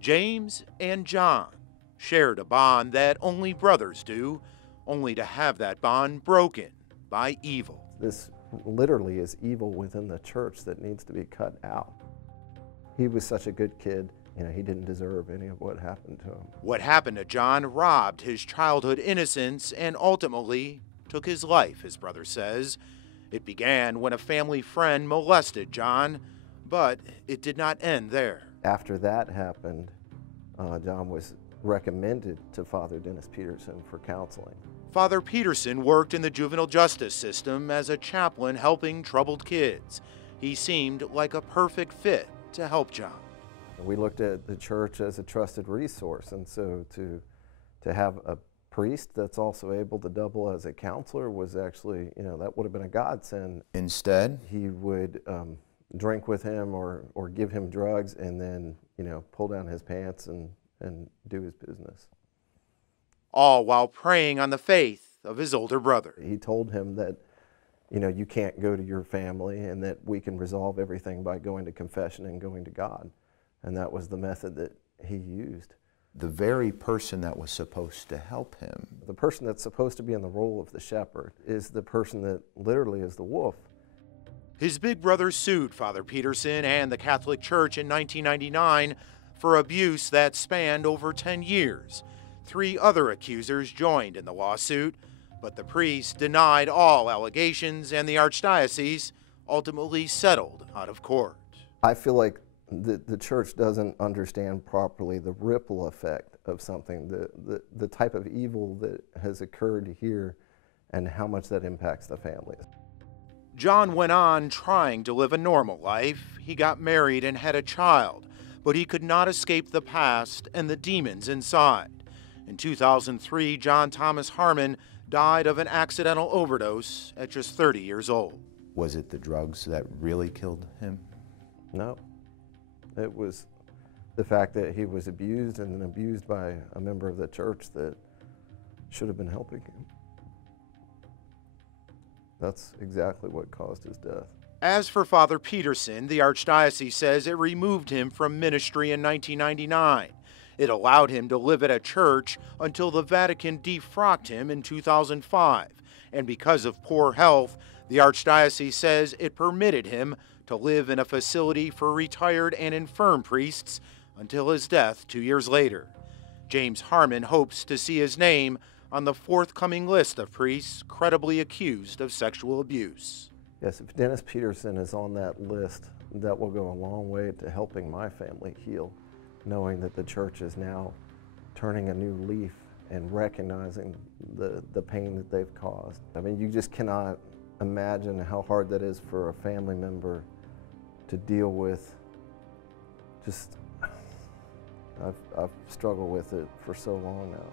James and John shared a bond that only brothers do, only to have that bond broken by evil. This literally is evil within the church that needs to be cut out. He was such a good kid, he didn't deserve any of what happened to him. What happened to John robbed his childhood innocence and ultimately took his life, his brother says. It began when a family friend molested John, but it did not end there. After that happened, John was recommended to Father Dennis Peterson for counseling. Father Peterson worked in the juvenile justice system as a chaplain helping troubled kids. He seemed like a perfect fit to help John. We looked at the church as a trusted resource, and so to have a priest that's also able to double as a counselor was actually, that would have been a godsend. Instead, he would drink with him or give him drugs and then, pull down his pants and do his business. All while preying on the faith of his older brother. He told him that, you can't go to your family and that we can resolve everything by going to confession and going to God. And that was the method that he used. The very person that was supposed to help him. The person that's supposed to be in the role of the shepherd is the person that literally is the wolf. His big brother sued Father Peterson and the Catholic Church in 1999 for abuse that spanned over 10 years. 3 other accusers joined in the lawsuit, but the priest denied all allegations and the archdiocese ultimately settled out of court. I feel like the church doesn't understand properly the ripple effect of something, the type of evil that has occurred here and how much that impacts the families. John went on trying to live a normal life. He got married and had a child, but he could not escape the past and the demons inside. In 2003, John Thomas Harmon died of an accidental overdose at just 30 years old. Was it the drugs that really killed him? No. It was the fact that he was abused and then abused by a member of the church that should have been helping him. That's exactly what caused his death. As for Father Peterson, the archdiocese says it removed him from ministry in 1999. It allowed him to live at a church until the Vatican defrocked him in 2005. And because of poor health, the archdiocese says it permitted him to live in a facility for retired and infirm priests until his death 2 years later. James Harmon hopes to see his name on the forthcoming list of priests credibly accused of sexual abuse. Yes, if Dennis Peterson is on that list, that will go a long way to helping my family heal, knowing that the church is now turning a new leaf and recognizing the pain that they've caused. I mean, you just cannot imagine how hard that is for a family member to deal with. Just, I've struggled with it for so long now.